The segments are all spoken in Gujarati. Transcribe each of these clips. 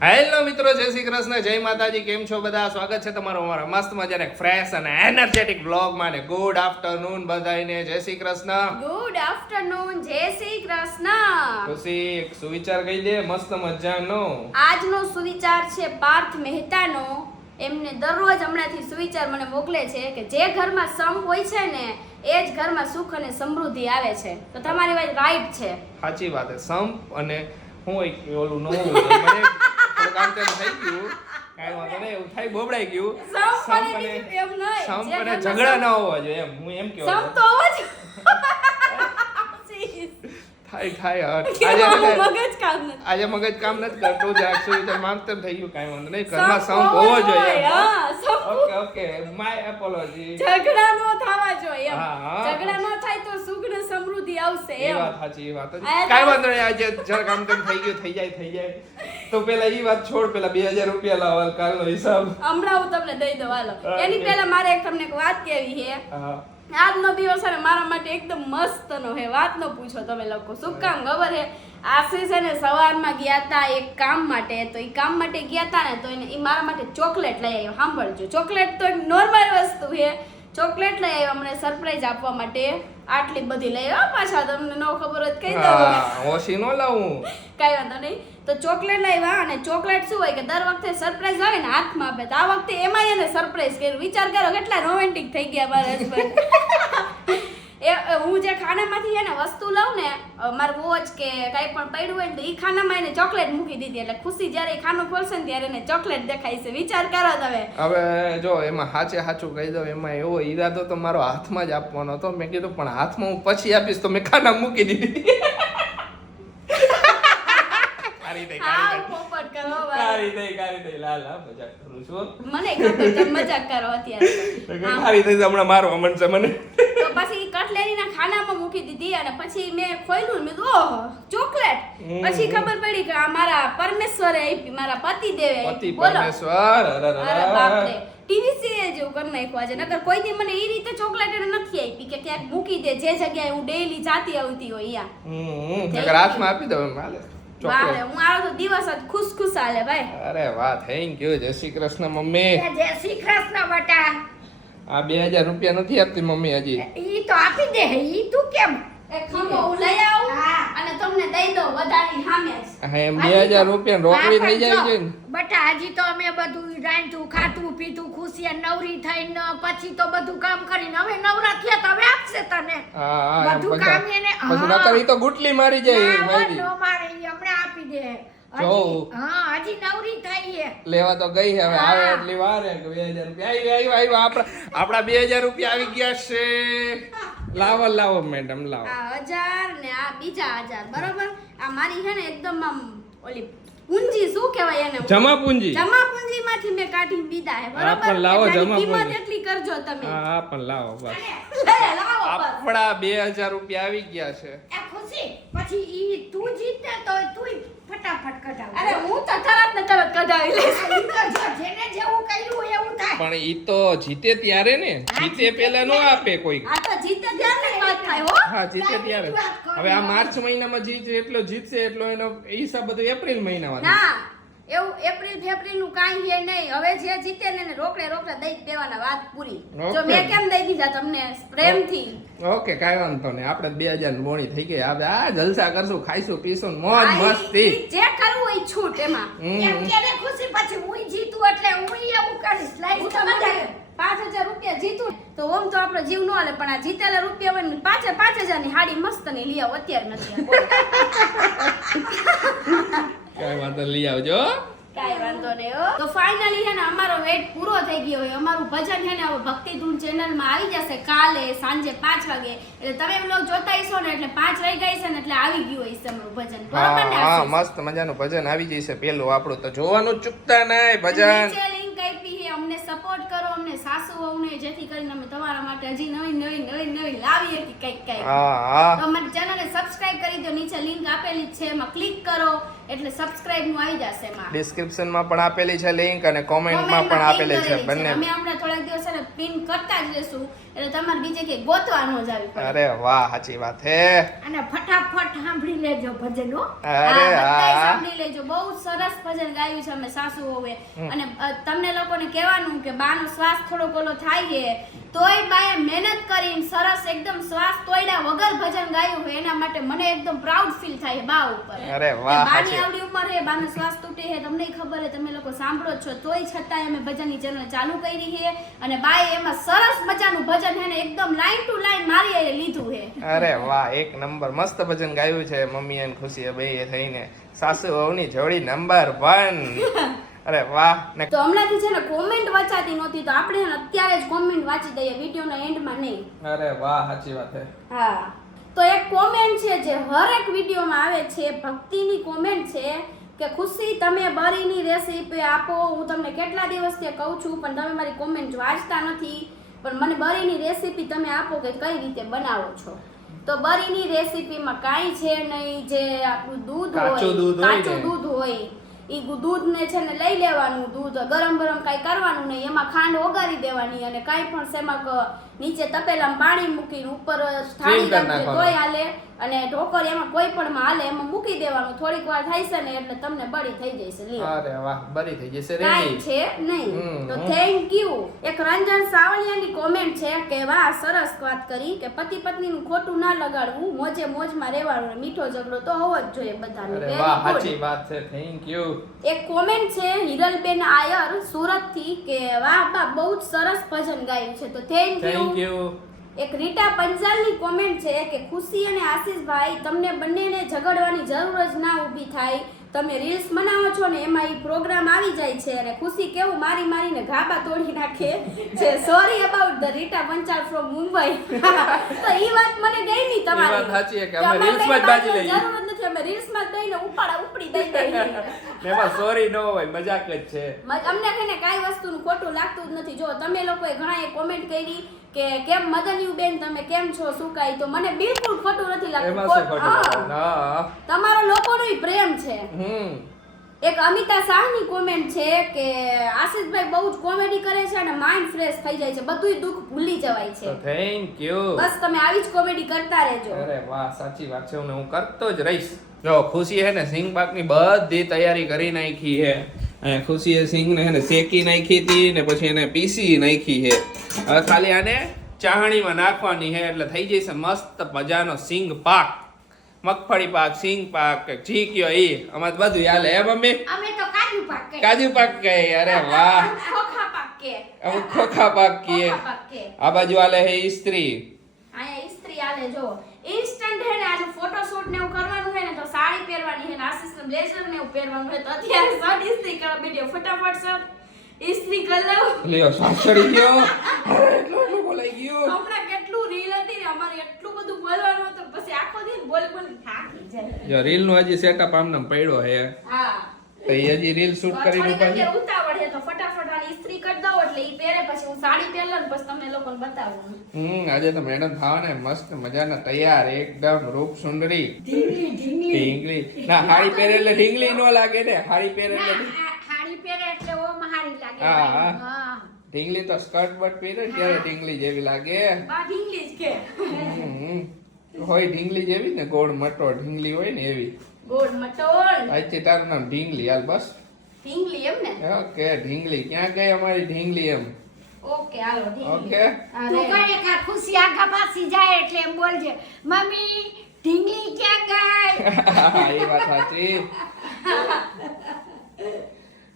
હેલો મિત્રો, જય શ્રી કૃષ્ણ, જય માતાજી. કેમ છો બધા? સ્વાગત છે તમારું અમારા મસ્ત મજાને ફ્રેશ અને એનર્જેટિક બ્લોગમાં. ને ગુડ આફ્ટરનૂન બધાને. જય શ્રી કૃષ્ણ. Good afternoon. જય શ્રી કૃષ્ણ. ખુશી એક સુવિચાર કહી દે મસ્ત મજાનો. આજનો સુવિચાર છે પાર્થ મહેતાનો. એમને દરરોજ હમણાંથી સુવિચાર મને મોકલે છે કે જે ઘરમાં સમ હોય છે ને એ જ ઘરમાં સુખ અને સમૃદ્ધિ આવે છે. તો તમારી વાત રાઈટ છે. સાચી વાત છે. સંપ અને હું ઓલું ન હોય મને કામ તેમ થઈ ગયું, કાંઈ વાંધો નહીં, એવું થાય, બોબડાઈ ગયું. સંપ અને ઝઘડા ના હોવા જોઈએ એમ હું એમ કહેવા સમ તો હોવો જ થાય. આજે મગજ કામ નથી કરતું. જે સુવિચાર માંગતો થઈ ગયું, કાંઈ વાંધો નહીં. ઘરમાં સંપ હોવો જોઈએ. Okay my apology. ઝઘડા નો થવા જોઈએ. હા. ઝઘડા નો થાય તો સુખ ને સમૃદ્ધિ આવશે. એ વાત સાચી, એ વાત કાંઈ વાંધો નહીં. આજે જરા કામ તેમ થઈ ગયું, થઈ જાય. તો પેલા ઈ વાત છોડ, પેલા 2000 રૂપિયા લાવવા કાલનો હિસાબ હમણાં હું તમને દઈ દઉં. હાલો, એની પહેલા મારે તમને એક વાત કહેવી છે. હા. આજનો દિવસ છે ને મારા માટે એકદમ મસ્તનો છે. વાત ન પૂછો તમે લોકો. શું કામ ખબર છે? આશીષ છે ને સવારમાં ગયા હતા એક કામ માટે. તો એ કામ માટે ગયા હતા ને તો એ મારા માટે ચોકલેટ લઈ આવ્યો. સાંભળજો, ચોકલેટ તો એક નોર્મલ વસ્તુ છે. ચોકલેટ લઈ આવ્યો અમને સરપ્રાઈઝ આપવા માટે. આટલી બધી લઈ આવ્યો. પાછા તમને ન ખબર હોય કહી દઉં. ઓછી નો લાવું, કઈ વાંધો નહીં. તો ચોકલેટ લાવ્યા. અને ચોકલેટ શું હોય કે દર વખતે સરપ્રાઈઝ આવે ને હાથમાં આપે. તો આ વખતે એમાં એને સરપ્રાઈઝ કર્યું. વિચાર કરો કેટલા રોમેન્ટિક થઈ ગયા મારા હસબન્ડ. હું જે ખાનામાંથી છે ને વસ્તુ લઉં ને, મારું વોચ કે કાંઈ પણ પડ્યું હોય ને તો એ ખાનામાં એને ચોકલેટ મૂકી દીધી. એટલે ખુશી જ્યારે એ ખાનું ખોલશે ને ત્યારે એને ચોકલેટ દેખાય છે. વિચાર કરો તમે. હવે જો એમાં સાચું કહી દઉં, એમાં એવો ઈરાદો તો મારો હાથમાં જ આપવાનો હતો. મેં કીધું પણ હાથમાં હું પછી આપીશ, તો મેં ખાના મૂકી દીધી. મને ખબર તમે મજાક કરો અત્યારે. મારો અમન છે મને. તો પછી કટલેરીના ખાનામાં મૂકી દીધી. અને પછી મેં ખોલ્યું, મેં કીધું ઓહો ચોકલેટ. પછી ખબર પડી કે આ મારા પરમેશ્વરે આપી, મારા પતિ દેવે આપી. બોલો, પરમેશ્વર. અરે બાપ રે, ટીવી સિરિયલ જેવું કરી નાખ્યું આજે. નકર કોઈ દી મને એ રીતે ચોકલેટ એને નથી આપી કે ક્યાંક મૂકી દે જે જગ્યાએ હું ડેઈલી જાતી આવતી હોય નકર હાથમાં આપી દઉં એમ હાલે. વાહ, હું આવો તો દિવસ જ ખુશ હાલે ભાઈ. અરે વાહ, થેન્ક યુ. જય શ્રી કૃષ્ણ મમ્મી. જય શ્રી કૃષ્ણ બેટા. આ 2000 રૂપિયા નથી આપતી મમ્મી હજી. ઈ તો આપી દે. ઈ તું કેમ? એક ખંભો હું લઈ આવું અને તમને દઈ દઉં વધારી સામે જ. હા, એમ 2000 રૂપિયા રોકડી થઈ જાય છે ને. બેટા હજી તો અમે બધું રાંધ્યું, ખાધું, પીધું, ખુશી નવરી થઈને પછી તો બધું કામ કરીને હવે નવરા થયા તો હવે આપશે તને. હા, બધું કામ એને. પછી નકર ઈ તો ગુટલી મારી જાય મારી. નો મારે, ઈ હમણાં આપી દે. હજી નવરી થઈ છે. લેવા તો ગઈ હવે, આવે એટલી વાર હે કે 2000 રૂપિયા આવ્યા. આપડા 2000 રૂપિયા આવી ગયા છે. લાવો મેડમ લાવો. આ 1000 ને આ બીજા 1000 બરોબર. આ મારી છે ને એકદમ આમ ઓલી પૂંજી શું કહેવાય એને? જમા પૂંજી. જમા પૂંજી માંથી મેં કાઢીને દીધા હે બરોબર. પણ લાવો જમા કિંમત પૂંજી. એટલી કરજો તમે. હા પણ લાવો બસ. લાવો બસ. આપડા 2000 રૂપિયા આવી ગયા છે. એ ખુશી પછી ઈ તું જીતે તો તું ફટાફટ કઢાવ. અરે હું તો તરત ને તરત કઢાવી લઈશ. ઈ તો જો જેને જેવું કર્યું એવું થાય. પણ ઈ તો જીતે ત્યારે ને, જીતે પેલા નો આપે કોઈ. આ તો જીતે ત્યારે વાત થાય હો. હા, જીતે ત્યારે. હવે આ માર્ચ મહિનામાં એટલો જીતશે એટલો એનો હિસાબ બધો એપ્રિલ મહિનામાં. ના, એવું એપ્રિલ ફેબ્રુઆરી નું કાંઈ છે નહીં. હવે જે જીતે ને રોકડે દઈ જ દેવાના. વાત પૂરી. જો મેં કેમ દઈ દીધા તમને પ્રેમથી. ઓકે, કાંઈ વાંધો નહીં. આપણે 2000 ની બોણી થઈ ગઈ. આપણે આ જલસા કરશું, ખાઈશું, પીશું, મોજ મસ્તી. જે કરવું હોય છૂટ એમાં. એમ કે ને ખુશી પછી હું જીતું એટલે હું એવું કરીશ. હું તો બધા 5000 રૂપિયા જીતું તો ઓમ તો આપણો જીવ ન હાલે. પણ આ જીતેલા રૂપિયા હોય ને 5000 ની હાડી મસ્ત ની લઈ આવો. અત્યારે નથી. કાંઈ વાંધો લઈ આવજો. કાંઈ વાંધો નહીં હો. તો ફાઇનલી છે ને અમારો વેટ પૂરો થઈ ગયો હોય. અમારું ભજન છે ને હવે ભક્તિ ધૂન ચેનલમાં આવી જશે કાલે સાંજે 5 વાગે. એટલે તમે વ્લોગ જોતા હશો ને એટલે 5 વાગી ગઈ છે ને એટલે આવી ગયું હશે અમારું ભજન. બરાબર ને? હા, મસ્ત મજાનું ભજન આવી જશે. પેલું આપણું તો જોવાનું જ ચૂકતા નહીં ભજન. નીચે લિંક આપી છે કે અમને સપોર્ટ કરો, અમને સાસુ વહુને, જેથી કરીને અમે તમારા માટે હજી નવી લાવીએ કંઈક હા તો અમારી ચેનલને સબસ્ક્રાઇબ કરી દો. નીચે લિંક આપેલી જ છે, એમાં ક્લિક કરો એટલે સબસ્ક્રાઇબ નું આવી જશે. એમાં ડિસ્ક્રિપ્શનમાં પણ આપેલી છે લિંક અને કોમેન્ટમાં પણ આપેલી છે બંને. અમે હમણાં થોડાક દિવસ છે ને પિન કરતા જ રહેશું એટલે તમારે બીજે કે ગોતવા ન જાવી પડે. અરે વાહ, સાચી વાત હે. અને ફટાફટ સાંભળી લેજો ભજનો. અરે બધાય હા, સાંભળી લેજો. બહુ સરસ ભજન ગાયું છે અમે સાસુ વહુએ. અને તમને લોકોને કહેવાનું કે બાનો શ્વાસ થોડો ઓલો થાય છે, તોય બાએ મહેનત કરીને સરસ એકદમ શ્વાસ તોડ્યા વગર ભજન ગાયું હોય એના માટે મને એકદમ પ્રાઉડ ફીલ થાય બા ઉપર. અરે વાહ, કે બાની સાચી. આવડી ઉંમર હે, બાનો શ્વાસ તૂટે છે, તમને ખબર હે, તમે લોકો સાંભળો જ છો, તોય છતાંય અમે ભજનની ચેનલ ચાલુ કરી છે અને બાએ એમાં સરસ મજાનું ભજન હે ને એકદમ લાઈન ટુ લાઈન મારી લીધું છે. અરે વાહ, એક નંબર મસ્ત ભજન ગાયું છે મમ્મી અને ખુશીએ બેય થઈને. સાસુ વહુની જોડી નંબર 1. અરે વાહ. ને તો હમણાંથી છે ને કોમેન્ટ વાંચાતી નહોતી તો આપણે છે ને અત્યારે જ કોમેન્ટ વાંચી દઈએ, વિડીયોના એન્ડમાં નહીં. અરે વાહ, સાચી વાત હે. હા, તો એક કોમેન્ટ છે જે હર એક વિડીયોમાં આવે છે, ભક્તિની કોમેન્ટ છે કે ખુશી તમે બરીની રેસીપી આપો. હું તમને કેટલા દિવસથી કહું છું પણ તમે મારી કોમેન્ટ વાંચતા નથી, પણ મને બરીની રેસીપી તમે આપો કે કઈ રીતે બનાવો છો. તો બરીની રેસીપીમાં કાંઈ છે નહીં, જે આપણું દૂધ કાચું દૂધ હોય ઈ દૂધને છે ને લઈ લેવાનું, દૂધ ગરમ કાંઈ કરવાનું નહીં, એમાં ખાંડ ઓગાળી દેવાની અને કાંઈ પણ શેમાં નીચે તપેલામાં પાણી મૂકીને ઉપર થાળી રાખી તોય હાલે અને ઢોકર એમાં કોઈ પણ માં હાલે, એમાં મૂકી દેવાનું. થોડીક વાર થાય છે ને એટલે તમને બળી થઈ જશે. લ્યો, અરે વાહ, બરી થઈ જશે કાંઈ રેડી. છે નહીં. તો થેન્ક યુ. એક રંજન સાવલિયાની કોમેન્ટ છે કે વાહ, સરસ વાત કરી કે પતિ પત્નીનું ખોટું ના લગાડવું, મોજે મોજમાં રહેવાનું, મીઠો ઝઘડો તો હોવો જ જોઈએ બધાને. અરે Very વાહ, good. સાચી વાત છે. Thank you. એક કોમેન્ટ છે હિરલબેન આયર સુરત થી કે વાહ બા બહુ જ સરસ ભજન ગાયું છે. તો થેન્ક યુ. એક રીટા પંજાલની કોમેન્ટ છે કે ખુશી અને આશીષભાઈ તમને બંનેને ઝઘડવાની જરૂર જ ના ઊભી થાય, તમે રીલ્સ બનાવો છો ને એમાં ઈ પ્રોગ્રામ આવી જાય છે અને ખુશી કેવું મારીને ગાબા તોડી નાખે છે. Sorry about the Rita Panchal from Mumbai. તો ઈ વાત મને ગમી તમારી. વાત સાચી છે કે અમે રીલ્સમાં જ બાજી લઈએ. જરૂર જ નથી, અમે રીલ્સમાં જ દઈને ઉપડી દઈ દઈએ. એમાં સોરી ન હોય, મજાક જ છે. અમને કને કાઈ વસ્તુનું ખોટું લાગતું જ નથી. જો તમે લોકોએ ઘણાએ કોમેન્ટ કરી કે કેમ મદનીયું બેન તમે કેમ છો શું કાઈ, તો મને બિલકુલ ખોટું નથી એમાં શું ખોટું લાગતું. લાગે? હા. તમારો લોકોનો પ્રેમ છે. એક અમિતા શાહની કોમેન્ટ છે કે આશીષભાઈ બહુ જ કોમેડી કરે છે અને માઇન્ડ ફ્રેશ થઈ જાય છે, બધુંય દુઃખ ભૂલી જવાય છે. Thank you. બસ તમે આવી જ કોમેડી કરતા રહેજો. અરે વાહ, સાચી વાત છે. હું કરતો જ રહીશ. જો ખુશી હે ને સિંગ પાકની બધી તૈયારી કરી નાખી હે અને ખુશીએ સિંગને હે ને શેકી નાખી હતી ને પછી એને પીસી નાખી હે. હવે ખાલી આને ચાહણીમાં નાખવાની હે એટલે થઈ જશે મસ્ત મજાનો સિંગ પાક. મગફળી પાક, સિંગ પાક, જી કયો ઈ અમાર બધું હાલે હે મમ્મી. અમે તો કાજુ પાક કહીએ. કાજુ પાક કહે. અરે વાહ. ખોખા પાક કે અમુક ખોખા પાક કીએ. ખોખા પાક કે આ બાજુ હાલે હે ઇસ્ત્રી. આયા ઇસ્ત્રી આલે. જો ઇન્સ્ટન્ટ હે ને આજે ફોટોશૂટ ને એવું કરવાનું હે ને તો સાડી પહેરવાની હે ને આશીષને બ્લેઝર ને એવું પહેરવાનું હે તો અત્યારે શર્ટ ઇસ્ત્રી કરવા બેઠી. ફટાફટ શર્ટ ઇસ્ત્રી કરી લઉં. લ્યો સાસડી ગયો. એટલું બોલાઈ ગયું. હમણાં કેટલું રીલ હતી ને અમારે એટલું બધું બોલવાનું હતું પછી આખો દિવસ બોલી થાકી જાય. જો રીલ નો હજી સેટઅપ આમને પડ્યો હે હા, તો એ હજી રીલ શૂટ કરી થોડીક પાછી. અત્યારે ઉતાવળ હે તો ફટાફટ આની ઇસ્ત્રી કરી દઉં એટલે ઈ પહેરે પછી હું સાડી પહેર લઉં પછી તમને લોકોને બતાવું. આજે તો મેડમ થવાને મસ્ત મજાના તૈયાર એકદમ રૂપ સુંદરી. ઢીંગલી ના હાડી પહેરે એટલે ઢીંગલી નો લાગે ને. હાડી પહેરે એટલે હાડી પહેરે એટલે ઓમ હારી લાગે. હા. હા. ઢીંગલી તો સ્કર્ટ બટ પહેરે ત્યારે ઢીંગલી જેવી લાગે. બા ઇંગ્લિશ કે હોય ઢીંગલી જેવી ને ગોળ મટો ઢીંગલી હોય ને એવી. ગોળ મટોળ આજથી તારું નામ ઢીંગલી હાલ બસ. ઢીંગલી એમ ને. ઓકે ઢીંગલી ક્યાં ગઈ અમારી ઢીંગલી એમ. ઓકે હાલો ઢીંગલી. ઓકે. તું કઈ કા ખુશી આગા પાછી જાય એટલે એમ બોલજે મમ્મી ઢીંગલી ક્યાં ગઈ. એ વાત સાચી.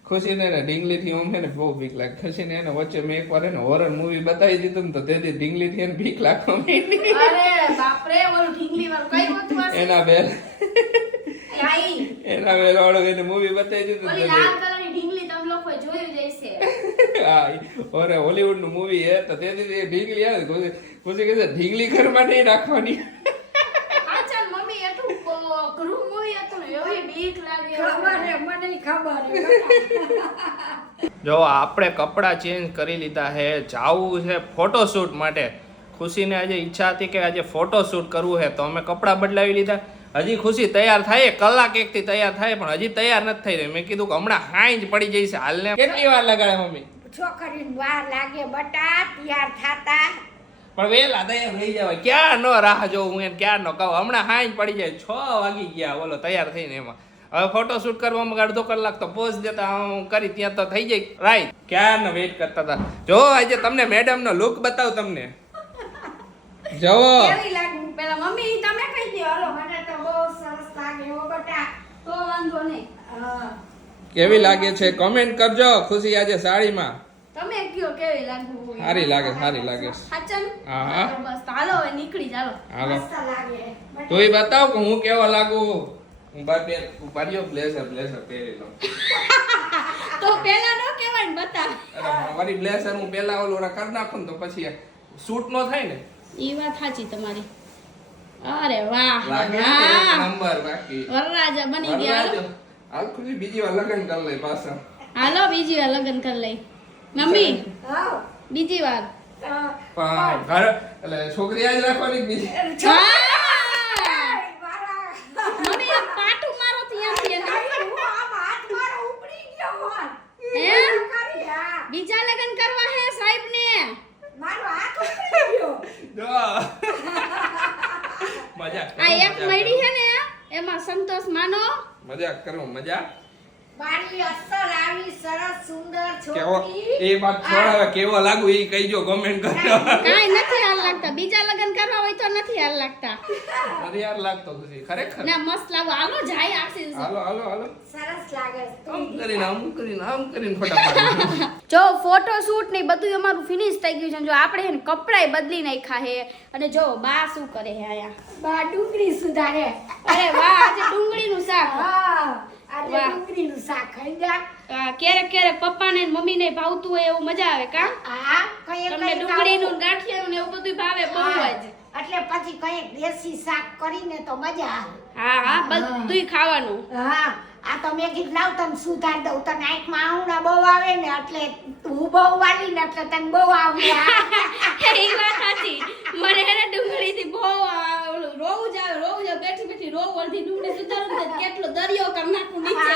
ખુશીને ને ઢીંગલી થી ઓમ ને બહુ બીક લાગે. ખુશીને એને વચ્ચે મેં એકવાર એને હોરર મૂવી બતાવી દીધું ને તો તેથી ઢીંગલી થી એને બીક લાગવા માંડી. અરે બાપરે ઓલું ઢીંગલી વાળું કઈ હોતું હશે? એના બેલ આઈ એના બેલ વાળો એને મૂવી બતાવી દીધું ઓલી ને લાલ કલરની ઢીંગલી તમે લોકોએ જોયું જ હશે. હા ઓરે હોલીવુડ નું મૂવી હે તો તેથી ઢીંગલી આવે ખુશી કહે છે ઢીંગલી ઘરમાં નહીં રાખવાની. અચ્છા મમ્મી એટલું ઘણું મૂવી હતું ને એવી બીક લાગે. ખબર હે મને ખબર હે જો આપણે કપડાં ચેન્જ કરી લીધા છે, જાવું છે ફોટોશૂટ માટે. ખુશીને આજે ઈચ્છા હતી કે આજે ફોટોશૂટ કરવું છે તો અમે કપડાં બદલાવી લીધા. હજી ખુશી તૈયાર થાય, કલાક એકથી તૈયાર થાય, પણ હજી તૈયાર નથી થઈ રહી. મેં કીધું કે હમણાં હાઈ જ પડી જઈશ. હાલને કેટલી વાર લગાડે મમ્મી? છોકરીને વાર લાગે બટા તૈયાર થાતા. પણ વેલા તૈયાર થઈ જવાય. ક્યાં નો રાહ જોઉં હું એને, ક્યાં નો કહું હમણાં હાઈ જ પડી જાય. 6 વાગી ગયા બોલો તૈયાર થઈને. એમાં હવે ફોટોશૂટ કરવામાં અડધો કલાક તો પોઝ દેતા હું કરી ત્યાં તો થઈ જાય રાઈટ. ક્યારનો વેઇટ કરતા હતા. જો આજે તમને મેડમનો લુક બતાવું તમને. જુઓ કેવી લાગે પેલા મમ્મી તમે કહી દો. હાલો મને તો બહુ સરસ લાગે હો બટા. તો વાંધો નહીં. હા. કેવી લાગે છે કમેન્ટ કરજો. ખુશી આજે સાડીમાં તમે કયો કેવી લાગુ? સારી લાગે, સારી લાગે. સાચન? હા હા તો બસ હાલો હવે નીકળી ચાલો. હાલો મસ્ત લાગે. તુંય બતાવ કે હું કેવો લાગુ. હું બાર બ્લેઝર પહેરી લઉં. તો પેલા નો કહેવાય ને બતા. અરે મારી બ્લેઝર હું પેલા ઓલું કરી નાખું ને તો પછી શૂટ નો થાય ને. ઈ વાત સાચી તમારી. અરે વાહ લાગે ને એક નંબર. બાકી વરરાજા બની ગયા. હાલ ખુશી બીજી વાર લગન કરી લઈ પાછા. હાલો બીજી વાર લગ્ન કરી લઈ. મમ્મી હા. બીજી વાર. પણ ઘર એટલે છોકરી આજ રાખવાની બીજી. હા! મારા મમ્મી આ પાટું મારો ત્યાંથી એને. હું આમ હાથ મારો ઉપડી ગયો હોત. હે? કરી હા. બીજા લગ્ન કરવા હે સાહેબ ને. મારો હાથ ઉપડી ગયો. જો મજાક કરું, આ એક મજાક મળી કરું. હે ને એમાં સંતોષ માનો. મજાક કરું મજાક. મારી અસર આવી સરસ સુંદર કેવો છોકરી. એ વાત છોડાવે કેવો લાગુ એ કહીજો કમેન્ટ કરજો. કાઈ નથી હાલ લાગતા. બીજા લગ્ન કરવા હોય તો નથી હાલ લાગતા. અરે યાર લાગતો ખુશી ખરેખર. ના મસ્ત લાવો. હાલો જાય આશીષ. હાલો હાલો હાલો સરસ લાગે છે. આમ કરીને ફટાફટ. જો ફોટો શૂટ ને બધું અમારું ફિનિશ થઈ ગયું છે. જો આપણે હે ને કપડાય બદલી નાખ્યા હે. અને જો બા શું કરે હે આયા? બા ડુંગળી સુધારે. અરે વાહ આજે ડુંગળીનું શાક. હા. આજે વાહ. ડુંગળીનું શાક ખાઈ જા. ક્યારેક ક્યારેક પપ્પાને ને મમ્મીને ભાવતું હોય એવું મજા આવે કા? હા કઈ તમને ડુંગળીનું ને ગાંઠિયાનું ને એવું બધું ભાવે બહુ જ. એટલે પછી કઈક દેશી શાક કરીને તો મજા આવે. હા હા બધુંય ખાવાનું. હા આ તો મેં કીધું લાવ તને સુધાર દઉં. તને આંખમાં આંવડા બહુ આવે ને એટલે હું બહુ વાલી ને એટલે તને બહુ આવડે. એ વાત સાચી. મને એને ડુંગળીથી બહુ ઓલું રોવું જ આવે બેઠી બેઠી રોવું. અડધી ડુંગળી સુધારું ને કેટલો દરિયો કરી નાખું નીચે.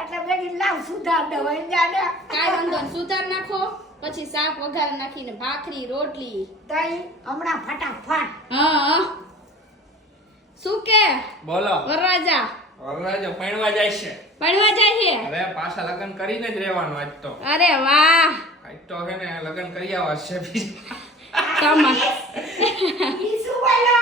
એટલે મેં કીધું લાવ સુધાર દઉં. જાને કાંઈ વાંધો નહીં. સુધાર નાખો પછી શાક વઘાર નાખીને ભાખરી રોટલી. તઈ હમણાં ફટાફટ. હા શું કે બોલો વરરાજા વરરાજા પૈણવા જાય છે. ભણવા જાય છે? હવે પાછા લગન કરીને જ રહેવાનું આજ તો. અરે વાહ આજ તો હે ને લગન કરી આવા છે બીજા. તમા ઈ શું બોલો?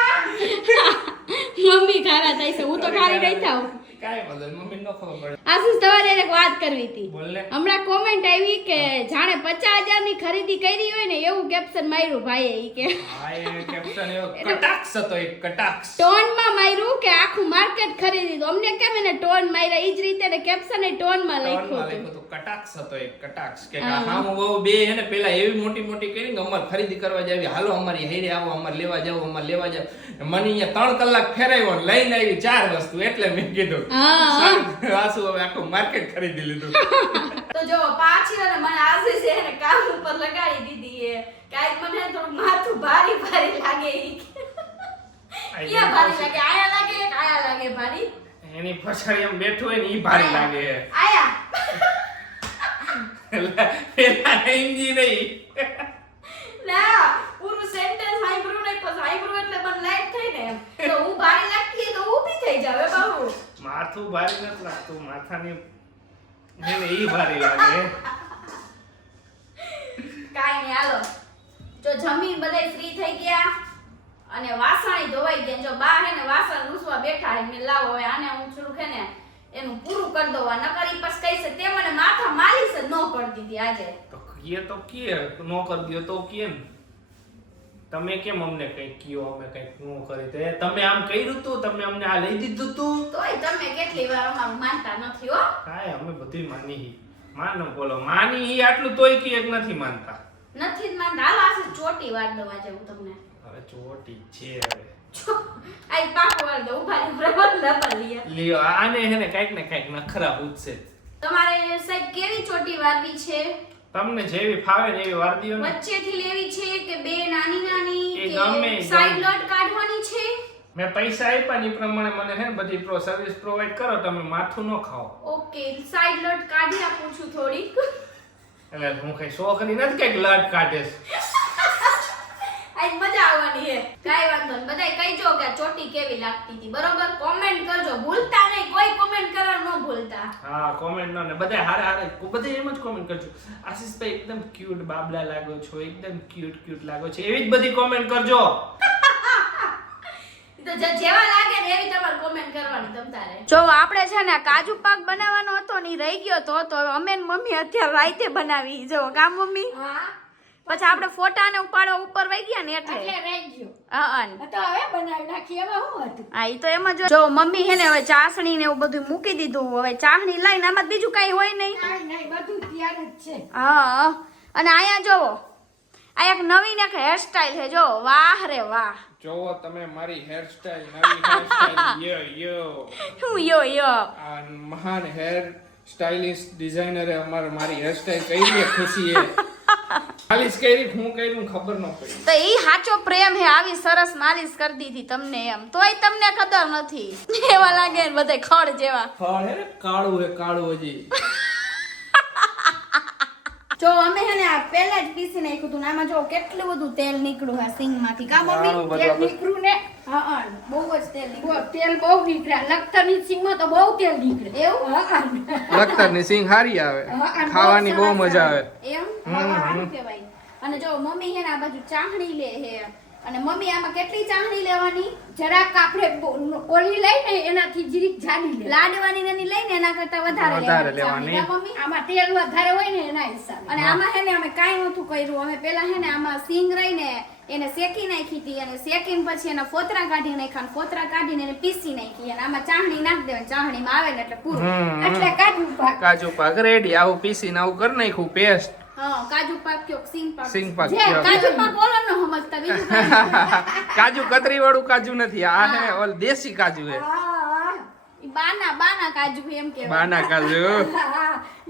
મમ્મી ખારા થાય છે. હું તો ખારી નહીં થાઉં. કાંઈ વાંધો નહીં, મમ્મીને ન ખબર પડે. આશીષ તમારે એક વાત કરવી હતી. બોલ ને. હમણાં કોમેન્ટ આવી કે જાણે 50,000 ની ખરીદી કરી હોય ને એવું કેપ્શન માર્યું ભાઈએ. ઈ કે હા એ કેપ્શન એવો કટાક્ષ હતો, એક કટાક્ષ. ટોન માં માર્યું કે આખું માર્કેટ ખરીદી તો અમને કેમ એને ટોન માર્યા ઈ જ રીતે ને કેપ્શન એ ટોન માં લખ્યું ટોનમાં હતું. લખ્યું હતું, કટાક્ષ હતો એક કટાક્ષ કે હા. હા હું બહુ બે હે ને પેલા એવી મોટી મોટી કરી ને અમાર ખરીદી કરવા જાવી, હાલો અમારી હેરે આવો, અમાર લેવા જાવ, અમાર લેવા જાવ. મને અહીંયા 3 કલાક ફેરાવ્યો ને લઈને આવી 4 વસ્તુ. એટલે મેં કીધું હા. વાસુ હવે આખું માર્કેટ ખરીદી લીધું. તો જો પાછી અને મને આશીષ છે ને કામ ઉપર લગાડી દીધી એ કાઈ મને થોડું માથું ભારી ભારી લાગે. ઈ ક્યાં ભારી લાગે? આયા લાગે કે આયા લાગે ભારી? એની પછાડી એમ બેઠો હોય ને ઈ ભારી લાગે. આયા પેલા હિન્દી નહીં. ના પૂરું સેન્ટેન્સ સાંભળ્યું નહીં પણ સાંભળ્યું એટલે મને લાઈટ થઈ ને એમ. તો હું ભારી લાગતી તો ઊભી થઈ જાવ એ બાબુ. માથું ભારી નથી લાગતું, માથાની એને ઈ ભારી લાગે. કાઈ નહીં હાલો. જો જમીન બધાય ફ્રી થઈ ગયા અને વાસણી ધોવાઈ ગયા. જો બા હે ને વાસણ લૂસવા બેઠા હે. મેં લાવો હવે આને હું થોડુંક હે ને એનું પૂરું કરી દઉં. નકરી પછી કઈ છે તે મને માથા માલિશ જ ન કરી દીધી આજે. તો કે નો કરી દો તો કેમ? તમે કેમ અમને કઈ કયો અમે કઈક નો કરી? તે તમે આમ કર્યું તું, તમે અમને આ લઈ દીધું તું. તોય તમે કેટલી વાર અમારું માનતા નથી હો. કાય અમે બધું માની. માનો બોલો માની ઈ આટલું તોય કે એક નથી માનતા. નથી જ માનતા. હાલો આશે ચોટી વાર દઉં આજે હું તમને. હવે ચોટી છે હવે. આઈ પાકો વાર દઉં. ઉભા રહી બરાબર લબર લીએ. લ્યો આને હે ને કઈક ને કઈક નખરા પૂછશે. તમારે સાહેબ કેવી ચોટી વારવી છે? તમને જેવી ફાવે ને એવી વારદીઓ ને. વચ્ચેથી લેવી છે કે બે નાની નાની એ ગમે, કે સાઈડ લોટ કાઢવાની છે? મેં પૈસા આપ્યા ને એ પ્રમાણે મને હે ને બધી સર્વિસ પ્રોવાઈડ કરો, તમે માથું ન ખાઓ. ઓકે, સાઈડ લોટ કાઢી આપું છું થોડીક. એટલે હું કઈ છોકરી નથી કઈક લટ કાઢે છે. આજ મજા આવવાની છે. કાઈ વાંધો નહીં, બધાય કહીજો કે આ ચોટી કેવી લાગતી હતી. બરોબર, કોમેન્ટ કરજો, ભૂલતા નહીં, કોઈ કોમેન્ટ કરવાનું ન ભૂલતા. હા, કોમેન્ટ નો ને બધા હારે બધા એમ જ કોમેન્ટ કરજો, આશીષભાઈ એકદમ ક્યુટ બાબલા લાગો છો, એકદમ ક્યુટ લાગો છો, એવી જ બધી કોમેન્ટ કરજો. તો જેવા લાગે ને એવી તમારે કોમેન્ટ કરવાની તમતારે. જો આપણે છે ને કાજુ પાક બનાવવાનો હતો ને રહી ગયો તો અમે ને મમ્મી અત્યારે રાતે બનાવી. જો કા મમ્મી? હા પછી આપણે ફોટા ને ઉપાડવા ઉપર વઈ ગયા ને એટલે રહી ગયો. હા, તો હવે બનાવી નાખી. હવે શું હતું? હા, ઈ તો એમ જ. જો મમ્મી હે ને હવે ચાસણી ને એવું બધું મૂકી દીધું. હવે ચાસણી લઈને આમાં બીજું કઈ હોય નહીં. નહીં, બધું તૈયાર જ છે. હા, અને અહીંયા જોવો, આ એક નવીન એક હેરસ્ટાઈલ છે. જો વાહ રે વાહ. જોવો તમે મારી હેરસ્ટાઈલ, નવી હેરસ્ટાઈલ. યો હું યો આ મહાન હેર સ્ટાઇલિસ્ટ ડિઝાઇનરે મારી હેરસ્ટાઈલ કરી છે. ખુશીએ માલિશ કરી, હું કર્યું ખબર ન પડી. તો ઈ સાચો પ્રેમ હે. આવી સરસ માલિશ કરી દીધી તમને એમ, તોય તમને ખબર નથી. એવા લાગે ને બધે ખડ જેવા. ફળ હે ને કાળું હે, કાળું હજી. જો અમે હે ને આ પહેલા જ પીસી નાખ્યું હતું ને આમાં જો કેટલું બધું તેલ નીકળ્યું આ સિંગ માંથી. કા મમ્મી? તેલ નીકળ્યું ને? હા, બહુ જ તેલ નીકળ્યું. તેલ બહુ નીકળ્યા. લખતરની સિંગમાં તો બહુ તેલ નીકળે. એવું? લખતરની સિંગ હારી આવે, ખાવાની બહુ મજા આવે. એમ સારું કહેવાય. અને જો મમ્મી હે ને આ બાજુ ચાહણી લે હે. અને મમ્મી આમાં કેટલી ચાહણી લેવાની? જરાક આપણે ઓલી લઈને એનાથી જીરીક જાડી લે. લાડવાની ને એની લઈને એના કરતા વધારે લેવાની. કા મમ્મી? આમાં તેલ વધારે હોય ને એના હિસાબે. અને આમાં હે ને અમે કાઈ નતું કર્યું. અમે પેલા હે ને આમાં સિંગ રહીને એને શેકી નાખી હતી અને શેકીને પછી એના ફોતરા કાઢી નાખ્યા અને ફોતરા કાઢીને એને પીસી નાખી અને આમાં ચાહણી નાખી દેવાની. ચાહણીમાં આવે ને એટલે પૂરું. એટલે કાજુ પાક રેડી. આવું પીસીને આવું કરી નાખ્યું પેસ્ટ. હા, કાજુ પાક કયો સિંગ પાક. સિંગ પાક કાજુ પાક ઓલો ન સમજતા બીજું કાંઈ. કાજુ કતરી વાળું કાજુ નથી, આ હે ઓલ દેશી કાજુ હે. ઈ બાના કાજુ એમ કહેવાય. બાના કાજુ.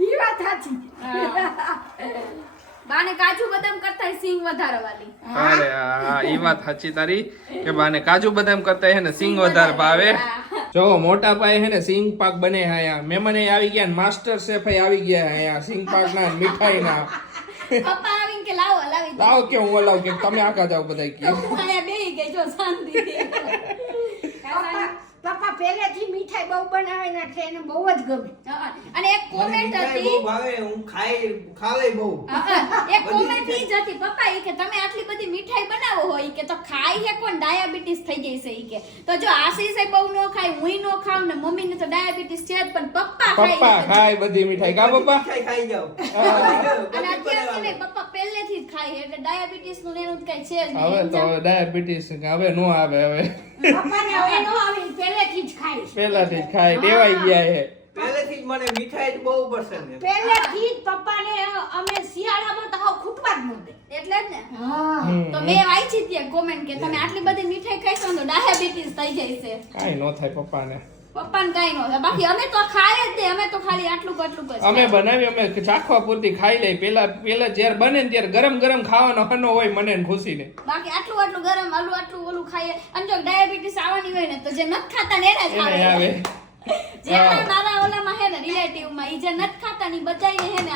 ઈ વાત સાચી. બાને કાજુ બદામ કરતા સિંગ વધારે વાલી. અરે હા, ઈ વાત સાચી તારી કે બાને કાજુ બદામ કરતા હે ને સિંગ વધારે ભાવે. જો મોટા પાયે હે ને સિંગ પાક બને આયા. મહેમાન આવી ગયા, માસ્ટર શેફ આવી ગયા આયા. સિંગ પાક ના, મીઠાઈ ના. પપ્પા આવીને કે લાવી દો. લાવ કે હું લાવ કે તમે આખા જાવ બધા કે. હું અહીંયા બેહી ગઈ જો શાંતિથી. પપ્પા પહેલેથી મીઠાઈ બહુ બનાવે ને એટલે એને બહુ જ ગમે. અને એક કોમેન્ટ હતી, હું ખાવે બહુ. એક કોમેન્ટ ઈ જ હતી પપ્પા ઈ કે તમે આટલી બધી મીઠાઈ બનાવો હોય ઈ કે તો ખાઈ હે કોણ? ડાયાબિટીસ થઈ જશે ઈ કે. તો જો આશીષે બહુ નો ખાય, હુંય નો ખાવ ને મમ્મીને તો ડાયાબિટીસ છે જ, પણ પપ્પા ખાય બધી મીઠાઈ. કા પપ્પા? ખાઈ જાવ. અને અત્યારથી નહીં, પપ્પા પહેલેથી જ ખાય એટલે ડાયાબિટીસ નું એનું કઈ છે જ હવે નહીં. તો ડાયાબિટીસ હવે નો આવે. હવે પપ્પાને હવે નો આવે, પહેલેથી જ ખાય છે. પહેલાથી જ ખાય, ટેવાઈ ગયા હે. પહેલેથી જ મને મીઠાઈ જ બહુ પસંદ છે. પહેલેથી જ પપ્પાને અમે શિયાળામાં તો હાવ ખૂટવા જ ન દે. એટલે જ ને. હા. તો મેં વાંચી ત્યાં કોમેન્ટ કે તમે આટલી બધી મીઠાઈ ખાઈશો તો ડાયાબિટીસ થઈ જશે. કાઈ નો થાય પપ્પાને. પપ્પાને કાઈ ન થાય. બાકી અમે તો ખાય જ દે, અમે તો ખાલી આટલું જ અમે બનાવી, અમે ચાખવા પૂરતી ખાઈ લઈ. પેલા જ્યારે બને ને ત્યારે ગરમ ગરમ ખાવાનો હનો હોય મને ને ખુશીને. બાકી આટલું ગરમ આટલું ઓલું ખાઈએ. અને જો ડાયાબિટીસ આવવાની હોય ને તો જે નથી ખાતા ને એને જ એને આવે. જે મારા ઓલામાં હે ને રિલેટિવમાં ઈ જે નથી ખાતા ની બધાયને હે ને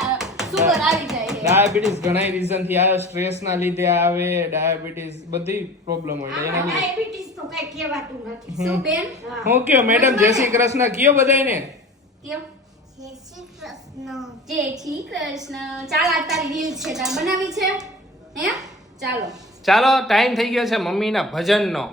સુગર આવી જાય છે. ડાયાબિટીસ ઘણા રીઝન થી આવે. સ્ટ્રેસ ના લીધે આવે ડાયાબિટીસ, બધી પ્રોબ્લેમ હોય એના લીધે. ડાયાબિટીસ તો કઈ કહેવાતું નથી. શું બેન? હું કયો મેડમ જય શ્રી કૃષ્ણ કયો બધાયને. કેમ? જય શ્રી કૃષ્ણ. જય શ્રી કૃષ્ણ. ચાલ આ તારી રીલ છે તાર બનાવી છે હે? ચાલો ટાઈમ થઈ ગયો છે મમ્મીના ભજનનો.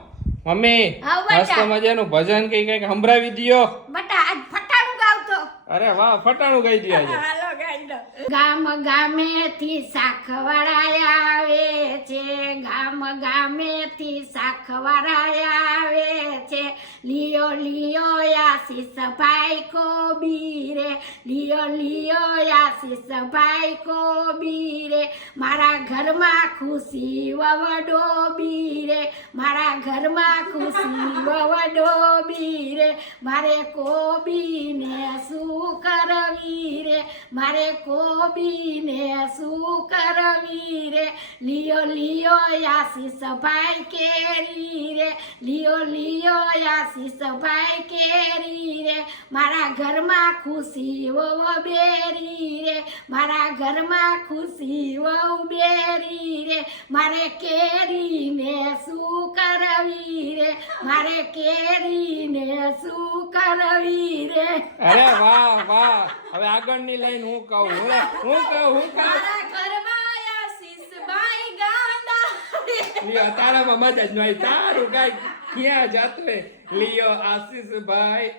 મમ્મી હા, બેટા. મસ્ત મજાનું ભજન કઈક સંભળાવી દ્યો. બટા આજ ફટાણું ગાવતો. અરે વાહ, ફટાણું ગાઈ દ્યો આજે. હાલો ગાઈ દો. ગામ ગામેથી શાખવાળા આવે છે, ગામ ગામેથી શાખવાળા આવે છે, લિયો લિયો આશીષ ભાઈ કો બીરે લિયો લિયો આશીષ ભાઈ કો બીરે મારા ઘરમાં ખુશી વવડો બીરે મારા ઘરમાં ખુશી વવડો બીરે મારે કોબીને શું કરવી રે મારે કોબીને શું કરવી રે લિયો લિયો આશીષ ભાઈ કેરી રે લિયો લિયો આશીષ ભાઈ કેરી રે મારા ઘરમાં ખુશી વહુ બેરી રે મારા ઘરમાં ખુશી વહુ બેરી રે મારે કેરીને શું કરવી રે મારે કેરીને શું કરવી રે અરે વાહ વાહ હવે આગળની લાઈન હું કહું મારા ઘરમાં આશીષભાઈ ગાંડા લિયો તારામાં મજા જ નહીં તારું કાંઈ ક્યાં જાતું હે લિયો આશીષભાઈ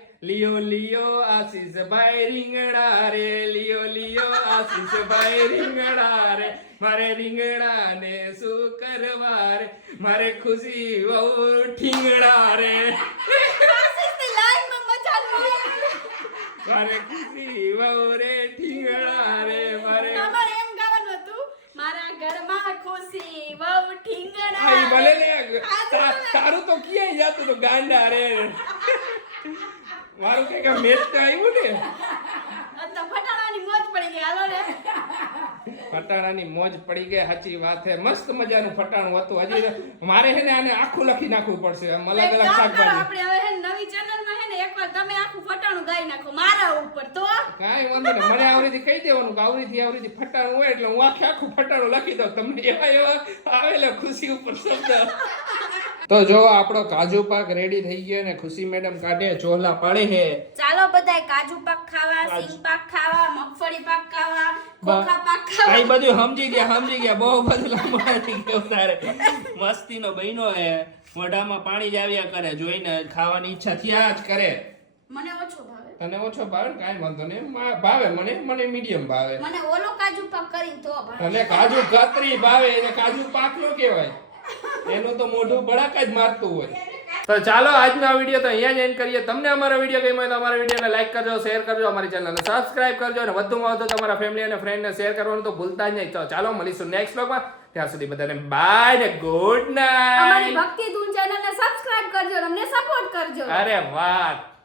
લિયો આશીષભાઈ રીંગણા રે લિયો આશીષભાઈ રીંગણા રે મારે રીંગણા ને શું કરવા રે મારે ખુશી બહુ ઠીંગણા રે આશીષની લાઈનમાં મજા ન આવે. મારે ખુશી બહુ રે ઠીંગણા રે મારે તમારે એમ ગાવાનું હતું મારા ઘરમાં ખુશી બહુ ઠીંગણા આઈ ભલે ને આ તારું તો ક્યાંય જાતું તો ગાંડા રે મારું કઈક મેચ તો આવ્યું ને તો ફટાણાની મોજ પડી ગઈ હાલો ને ફટાણાની મોજ પડી ગઈ સાચી વાત છે મસ્ત મજાનું ફટાણું હતું હજી મારે છે ને આને આખું લખી નાખવું પડશે આમ અલગ એક અલગ કામ કરો, શાકભાજી આપણે હવે હે ને નવી ચેનલમાં હે ને એકવાર તમે આખું ફટાણું ગાઈ નાખો મારા ઉપર તો કાંઈ વાંધો નહીં મને આવરીથી કહી દેવાનું કે આવરીથી ફટાણું હોય એટલે હું આખું ફટાણું લખી દઉં તમને એવા આવેલા ખુશી ઉપર શબ્દ તો જો આપણો કાજુ પાક રેડી થઈ ગયો ને ખુશી મેડમ કાઢે ચોલા પાડે છે ચાલો બધાય કાજુ પાક ખાવા સિંગ પાક ખાવા મગફળી પાક ખાવા ખોખા પાક ખાવા કઈ બધું સમજી ગયા બહુ બધું લંબાઈ ગયું તારે મસ્તીનો બહેનો હે મોઢામાં પાણી જ આવ્યા કરે જોઈને ખાવાની ઈચ્છા થયા જ કરે મને ઓછો ભાવે તને ઓછો ભાવે ને કાંઈ વાંધો નહીં ભાવે મને મીડિયમ ભાવે મને ઓલો કાજુ પાક કરીને તો ભાવે તને કાજુ કતરી ભાવે એને કાજુ પાક નો કહેવાય એનું તો મોઢું બળાકા જ મારતું હોય તો ચાલો આજનો આ વિડીયો તો અહીંયા જ એન્ડ કરીએ તમને અમારો વિડીયો ગમ્યો હોય તો અમારા વિડીયોને લાઈક કરજો શેર કરજો અમારી ચેનલને સબસ્ક્રાઇબ કરજો અને વધુમાં વધુ તમારા ફેમિલી અને ફ્રેન્ડને શેર કરવાનું તો ભૂલતા જ નહીં તો ચાલો મળીશું નેક્સ્ટ વ્લોગમાં ત્યાં સુધી બધાને બાય ને ગુડ અમારી નાઈટ ભક્તિ ધૂન ચેનલને સબસ્ક્રાઇબ કરજો અને અમને સપોર્ટ કરજો અરે વાહ